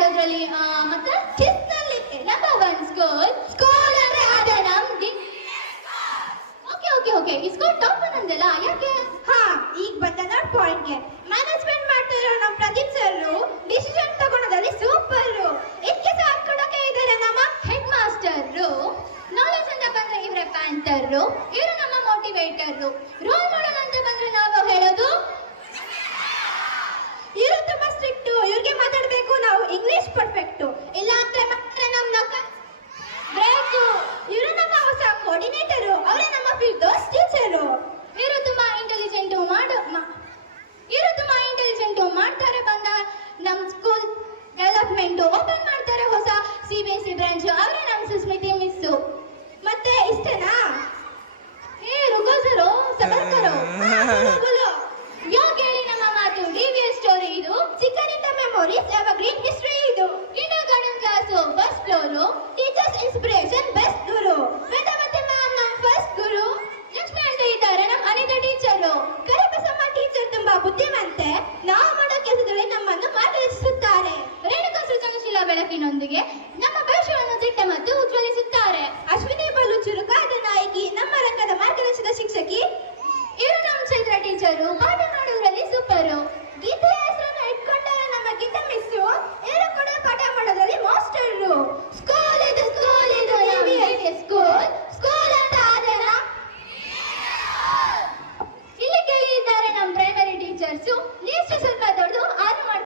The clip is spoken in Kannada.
ಮಾಡೋದ್ರಲ್ಲಿ ಮತ್ತೆ ಚಿಸ್ನಲ್ಲಿ ನಂಬರ್ 1 ಸ್ಕೂಲ್ ಅಂದ್ರೆ ಅದೇ ನಮ್ದು. ಓಕೆ ಈ ಸ್ಕೂಲ್ ಟಾಪ್ ನಂದಲ್ಲ, ಯಾಕೆ? ಈಗ ಬಂದ ನೋಡ್ ಪಾಯಿಂಟ್ಗೆ. ಮ್ಯಾನೇಜ್ಮೆಂಟ್ ಮಾಡ್ತಿರೋ ನಮ್ಮ ಪ್ರದೀಪ್ ಸರ್ ಡಿಸಿಷನ್ ತಗೊಳೋದ್ರಲ್ಲಿ ಸೂಪರ್. ಇದಕ್ಕೆ ಸಾಥ್ ಕೊಡೋಕೆ ಇದ್ದಾರೆ ನಮ್ಮ ಹೆಡ್ ಮಾಸ್ಟರ್. ನಾಲೆಜ್ ಅಂತ ಬಂದ್ರೆ ಇವರೇ ಪ್ಯಾಂಟರ್, ಇವರು ನಮ್ಮ ಮೋಟಿವೇಟರ್. ರೋಲ್ ಮಾಡಲ್ ಅಂತ ಬಂದ್ರೆ ನಾವು ಹೇಳೋದು ಇವರು ತುಂಬಾ ಸ್ಟ್ರಿಕ್ಟ್, ಇವ್ರಿಗೆ ಮಾತಾಡ್ಬೇಕು ನಾವು ಇಂಗ್ಲಿಷ್ ಪರ್ಫೆಕ್ಟ್, ಇಲ್ಲ ಅಂದ್ರೆ ಮಾತ್ರ ನಮ್ ಬ್ರೇಕ್. ಇವರು ನಮ್ಮ ಹೊಸ ಕೋಆರ್ಡಿನೇಟರ್, ಅವರೇ ನಮ್ಮ ಫೀಲ್ಡ್ ಟೀಚರ್. ಇವರು ತುಂಬಾ ಇಂಟೆಲಿಜೆಂಟ್ ಮಾಡ್ತಾರೆ. ಬಂದ ನಮ್ ಸ್ಕೂಲ್ ಡೆವಲಪ್ಮೆಂಟ್ ಓಪನ್ ಮಾಡ್ತಾರೆ, ಹೊಸ CBSE ಬ್ರಾಂಚ್. ಅವರೇ ನಮ್ ಸುಸ್ಮಿತಿ ಮಿಸ್. ಮತ್ತೆ ಇಷ್ಟೇನಾ? ರುಕೋ ಸರೋ ಸಬರ್ ಕರೋ. ಯಾಕೆ ಹೇಳಿ ನಮ್ಮ ಮಾತು DVS ಸ್ಟೋರಿ ಇದು. ಚಿಕ್ಕನಿಂದ ಮೆಮೊರೀಸ್ ಎವರ್ ಗ್ರೀನ್ ಹಿಸ್ಟ್ರಿ.